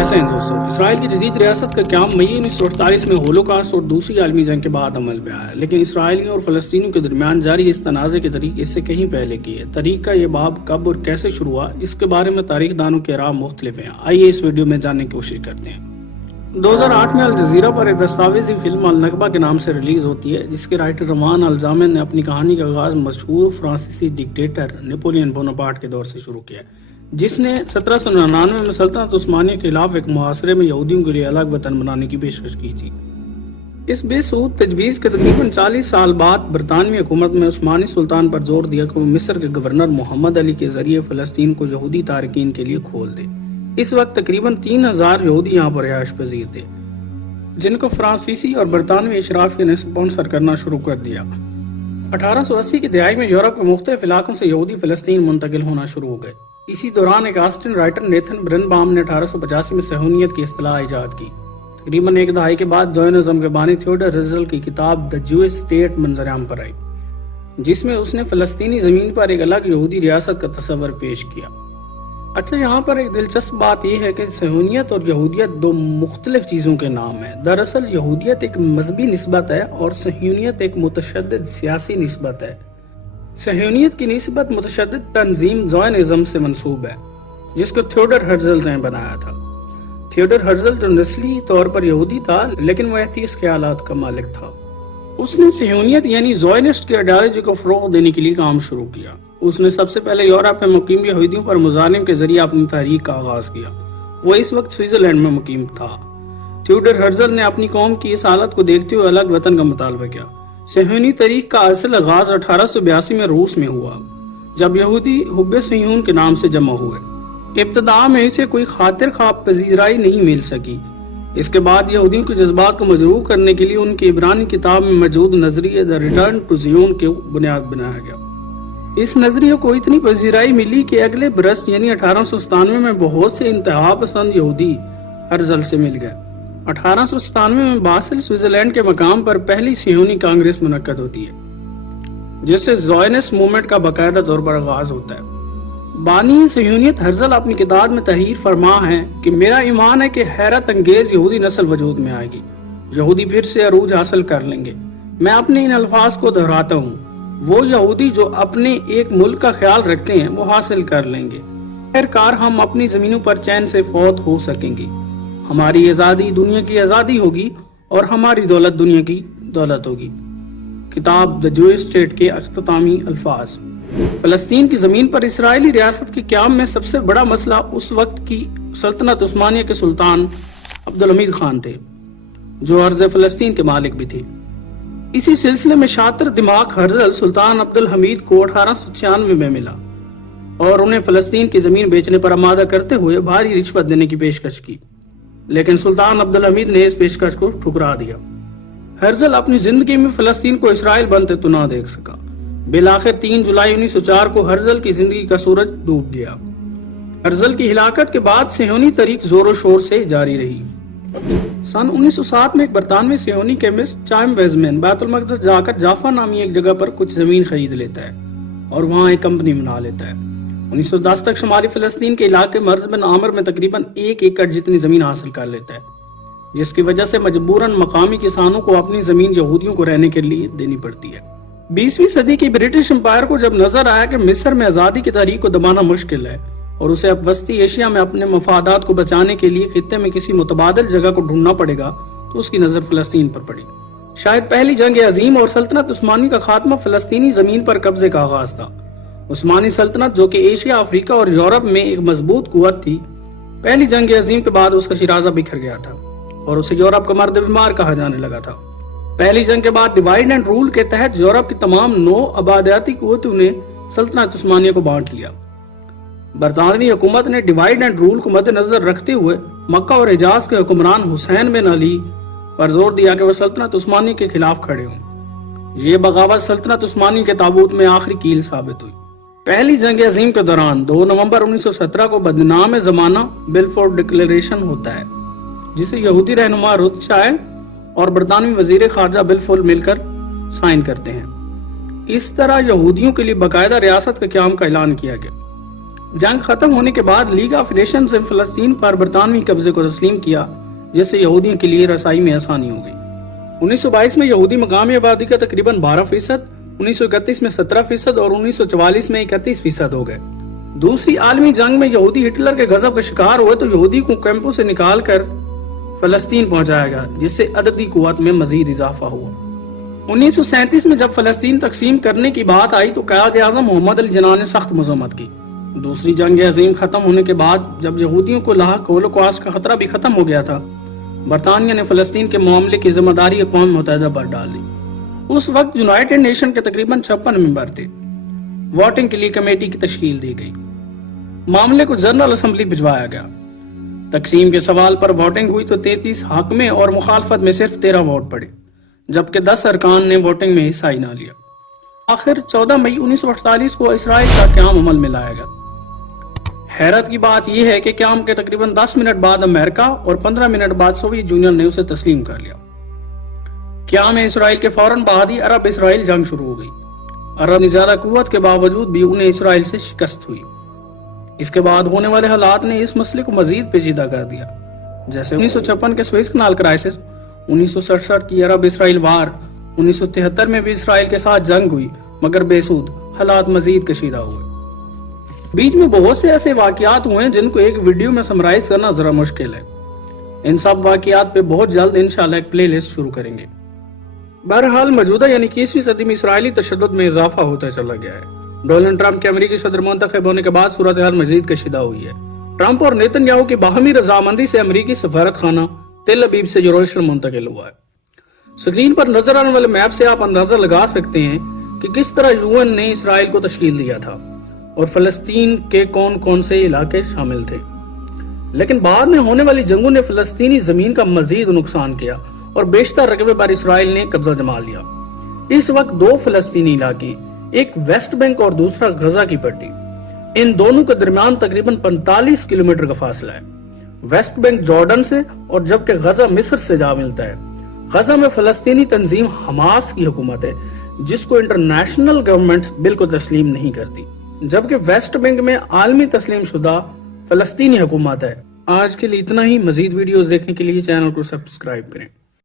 کیسے ہیں دوستو؟ اسرائیل کی جدید ریاست کا قیام مئی 1948 میں ہولوکاسٹ اور دوسری عالمی جنگ کے بعد عمل میں آیا، لیکن اسرائیلیوں اور فلسطینیوں کے درمیان جاری اس تنازع کے طریق اس سے کہیں پہلے کی ہے۔ تاریخ کا یہ باب کب اور کیسے شروع ہوا، اس کے بارے میں تاریخ دانوں کے آراء مختلف ہیں۔ آئیے اس ویڈیو میں جاننے کی کوشش کرتے ہیں۔ 2008 میں الجزیرہ پر ایک دستاویزی فلم النکبہ کے نام سے ریلیز ہوتی ہے، جس کے رائٹر روان الزامن نے اپنی کہانی کا آغاز مشہور فرانسیسی ڈکٹیٹر نیپولین بوناپارٹ کے دور سے شروع کیا، جس نے 1799 میں سلطنت عثمانیہ کے خلاف ایک محاصرے میں یہودیوں کے لیے الگ وطن بنانے کی پیشکش کی تھی۔ اس بے سود تجویز کے تقریباً 40 سال بعد برطانوی حکومت میں عثمانی سلطان پر زور دیا کہ وہ مصر کے گورنر محمد علی کے ذریعے فلسطین کو یہودی تارکین کے لیے کھول دے۔ اس وقت تقریباً 3000 یہودی یہاں پر رہائش پذیر تھے، جن کو فرانسیسی اور برطانوی اشرافیہ نے اسپانسر کرنا شروع کر دیا۔ 1880 کی دہائی میں یورپ کے مختلف علاقوں سے یہودی فلسطین منتقل ہونا شروع ہو گئے۔ اسی دوران ایک آسٹن رائٹر نیتھن برنبام نے 1885 میں صہیونیت کی اصطلاح ایجاد کی۔ تقریباً ایک دہائی کے بعد زائونزم کے بانی تھیوڈر ہرزل کی کتاب دی جوئش اسٹیٹ منظر عام پر آئی، جس میں اس نے فلسطینی زمین پر ایک الگ یہودی ریاست کا تصور پیش کیا۔ اچھا، یہاں پر ایک دلچسپ بات یہ ہے کہ صہیونیت اور یہودیت دو مختلف چیزوں کے نام ہیں۔ دراصل یہودیت ایک مذہبی نسبت ہے اور صہیونیت ایک متشدد سیاسی نسبت ہے۔ صہیونیت کی نسبت متشدد تنظیم زائونزم سے منسوب ہے، جس کو تھیوڈر ہرزل نے بنایا تھا۔ تھیوڈر ہرزل جو نسلی طور پر یہودی تھا، لیکن وہ ایتھیسٹ خیالات کا مالک تھا۔ اس نے صہیونیت یعنی زائونسٹ کی آئیڈیالوجی کو فروغ دینے کے لیے کام شروع کیا۔ اس نے سب سے پہلے یورپ میں مقیم یہودیوں پر مظالم کے ذریعے اپنی تحریک کا آغاز کیا۔ وہ اس وقت سوئٹزرلینڈ میں مقیم تھا۔ تھیوڈر ہرزل نے اپنی قوم کی اس حالت کو دیکھتے ہوئے الگ وطن کا مطالبہ کیا۔ صہیونی تحریک کا اصل آغاز 1882 میں روس میں ہوا، جب یہودی حب صہیون کے نام سے جمع ہوئے۔ ابتداء میں اسے کوئی خاطر خواہ پذیرائی نہیں مل سکی۔ اس کے بعد یہودیوں کے جذبات کو مجروح کرنے کے لیے ان کی عبرانی کتاب میں موجود نظریہ دی ریٹرن ٹو زیون کی بنیاد بنایا گیا۔ اس نظریے کو اتنی پذیرائی ملی کہ اگلے برس یعنی 1897 میں بہت سے انتہا پسند یہودی ہرزل سے مل گئے۔ 1897 میں باسل سوئٹزرلینڈ کے مقام پر پہلی صہیونی کانگریس منعقد ہوتی ہے، جس سے زائونسٹ موومنٹ کا باقاعدہ طور پر آغاز ہوتا ہے۔ بانی صہیونیت ہرزل اپنی کتاب میں تحریر فرما ہے کہ میرا ایمان ہے کہ حیرت انگیز یہودی نسل وجود میں آئے گی، یہودی پھر سے عروج حاصل کر لیں گے۔ میں اپنے ان الفاظ کو دہراتا ہوں، وہ یہودی جو اپنے ایک ملک کا خیال رکھتے ہیں وہ حاصل کر لیں گے۔ آخرکار ہم اپنی زمینوں پر چین سے فوت ہو سکیں گے۔ ہماری آزادی دنیا کی آزادی ہوگی اور ہماری دولت دنیا کی دولت ہوگی۔ کتاب دی جوئش اسٹیٹ کے اختتامی الفاظ۔ فلسطین کی زمین پر اسرائیلی ریاست کے قیام میں سب سے بڑا مسئلہ اس وقت کی سلطنت عثمانیہ کے سلطان عبدالحمید خان تھے، جو ارض فلسطین کے مالک بھی تھے۔ اسی سلسلے میں شاطر دماغ ہرزل سلطان عبدالحمید کو 1896 میں ملا اور انہیں فلسطین کی زمین بیچنے پر آمادہ کرتے ہوئے بھاری رشوت دینے کی پیشکش کی، لیکن سلطان عبدالحمید نے اس پیشکش کو ٹھکرا دیا۔ ہرزل اپنی زندگی میں فلسطین کو اسرائیل بنتے تو نہ دیکھ سکا۔ بالآخر 3 جولائی 1904 کو ہرزل کی زندگی کا سورج ڈوب گیا۔ ہرزل کی ہلاکت کے بعد صہیونی تحریک زور و شور سے جاری رہی۔ سن 1907 میں ایک برطانوی صہیونی کیمسٹ چائم ویزمین بیت المقدس جا کر جافا نامی ایک جگہ پر کچھ زمین خرید لیتا ہے اور وہاں ایک کمپنی بنا لیتا ہے۔ 1910 تک شمالی فلسطین کے علاقے مرز بن عامر میں تقریباً 1 ایکڑ جتنی زمین حاصل کر لیتا ہے، جس کی وجہ سے مجبوراً مقامی کسانوں کو اپنی زمین یہودیوں کو رہنے کے لیے دینی پڑتی ہے۔ 20ویں صدی کی برٹش امپائر کو جب نظر آیا کہ مصر میں آزادی کی تحریک کو دبانا مشکل ہے اور اسے اب وسطی ایشیا میں اپنے مفادات کو بچانے کے لیے خطے میں کسی متبادل جگہ کو ڈھونڈنا پڑے گا، تو اس کی نظر فلسطین پر پڑی۔ شاید پہلی جنگ عظیم اور سلطنت عثمانی کا خاتمہ فلسطینی زمین پر قبضے کا آغاز تھا۔ عثمانی سلطنت، جو کہ ایشیا، افریقہ اور یورپ میں ایک مضبوط قوت تھی، پہلی جنگ عظیم کے بعد اس کا شیرازہ بکھر گیا تھا اور اسے یورپ کا مرد بیمار کہا جانے لگا تھا۔ پہلی جنگ کے بعد ڈیوائیڈ اینڈ رول کے تحت یورپ کی تمام 9 آبادیاتی قوتوں نے سلطنت عثمانیہ کو بانٹ لیا۔ برطانوی حکومت نے ڈیوائیڈ اینڈ رول کو مد نظر رکھتے ہوئے مکہ اور حجاز کے حکمران حسین بن علی پر زور دیا کہ وہ سلطنت عثمانیہ کے خلاف کھڑے ہوں۔ یہ بغاوت سلطنت عثمانیہ کے تابوت میں آخری کیل ثابت ہوئی۔ پہلی جنگ عظیم کے دوران 2 نومبر 1917 کو بدنام زمانہ بلفور ڈکلیریشن ہوتا ہے، جسے یہودی رہنما روتھشائلڈ اور برطانوی وزیر خارجہ بلفور مل کر سائن کرتے ہیں۔ اس طرح یہودیوں کے لیے باقاعدہ ریاست کے قیام کا اعلان کیا گیا۔ جنگ ختم ہونے کے بعد لیگ آف نیشنز نے فلسطین پر برطانوی قبضے کو تسلیم کیا، جس سے یہودیوں کے لیے رسائی میں آسانی ہو گئی۔ 1922 میں یہودی مقامی آبادی کا تقریباً 12%، 1931 میں 17% اور 1944 میں 31% ہو گئے۔ دوسری عالمی جنگ میں یہودی ہٹلر کے غضب کا شکار ہوئے تو یہودی کو کیمپوں سے نکال کر فلسطین پہنچایا گیا، جس سے عددی قوت میں مزید اضافہ ہوا۔ 1937 میں جب فلسطین تقسیم کرنے کی بات آئی تو قائد اعظم محمد علی جناح نے سخت مذمت کی۔ دوسری جنگ عظیم ختم ہونے کے بعد جب یہودیوں کو لاحق ہولوکاسٹ کا خطرہ بھی ختم ہو گیا تھا، برطانیہ نے فلسطین کے معاملے کی ذمہ داری اقوام متحدہ پر ڈال دی۔ اس وقت یونائیٹڈ نیشن کے تقریباً 56 ممبر تھے۔ ووٹنگ کے لیے کمیٹی کی تشکیل دی گئی، معاملے کو جنرل اسمبلی بھجوایا گیا۔ تقسیم کے سوال پر ووٹنگ ہوئی تو 33 حق میں اور مخالفت میں صرف 13 ووٹ پڑے، جبکہ 10 ارکان نے ووٹنگ میں حصہ ہی نہ لیا۔ آخر 14 مئی 1948 کو اسرائیل کا قیام عمل میں لایا گیا۔ حیرت کی بات یہ ہے کہ قیام کے تقریباً 10 منٹ بعد امریکہ اور 15 منٹ بعد سوویت یونین نے اسے تسلیم کر لیا۔ قیام اسرائیل کے فوراً بعد ہی عرب اسرائیل جنگ شروع ہو گئی۔ عرب نے زیادہ قوت کے باوجود بھی انہیں اسرائیل سے شکست ہوئی۔ اس کے بعد ہونے والے حالات نے اس مسئلے کو مزید پیچیدہ کر دیا، جیسے 1956 کے سوئس کنال کرائسس، 1967 کی عرب اسرائیل وار، 1973 میں بھی اسرائیل کے ساتھ جنگ ہوئی مگر بے سود، حالات مزید کشیدہ ہوئے۔ بیچ میں بہت سے ایسے واقعات ہوئے جن کو ایک ویڈیو میں سمرائز کرنا ذرا مشکل ہے۔ ان سب واقعات پہ بہت جلد انشاءاللہ ایک پلے لسٹ شروع کریں گے۔ بہرحال موجودہ یعنی 21ویں صدی میں اسرائیلی تشدد میں اضافہ ہوتا چلا گیا ہے۔ ڈونلڈ ٹرمپ کے امریکی صدر منتخب ہونے کے بعد صورتحال مزید کشیدہ ہوئی ہے۔ ٹرمپ اور نیتن یاہو کی باہمی رضامندی سے امریکی سفارت خانہ تل ابیب سے یروشلم منتقل ہوا ہے۔ سکرین پر نظر آنے والے میپ سے آپ اندازہ لگا سکتے ہیں کہ کس طرح UN نے اسرائیل کو تشکیل دیا تھا اور فلسطین کے کون کون سے علاقے شامل تھے۔ لیکن بعد میں ہونے والی جنگوں نے فلسطینی زمین کا مزید نقصان کیا اور بیشتر رقبے پر اسرائیل نے قبضہ جما لیا۔ اس وقت 2 فلسطینی علاقے، ایک ویسٹ بینک اور دوسرا غزہ کی پٹی، ان دونوں کے درمیان تقریباً 45 کلومیٹر کا فاصلہ ہے۔ ویسٹ بینک جارڈن سے اور جبکہ غزہ مصر سے جا ملتا ہے۔ غزہ میں فلسطینی تنظیم حماس کی حکومت ہے جس کو انٹرنیشنل گورنمنٹس بالکل تسلیم نہیں کرتی، جبکہ ویسٹ بینک میں عالمی تسلیم شدہ فلسطینی حکومت ہے۔ آج کے لیے اتنا ہی۔ مزید ویڈیوز دیکھنے کے لیے چینل کو سبسکرائب کریں۔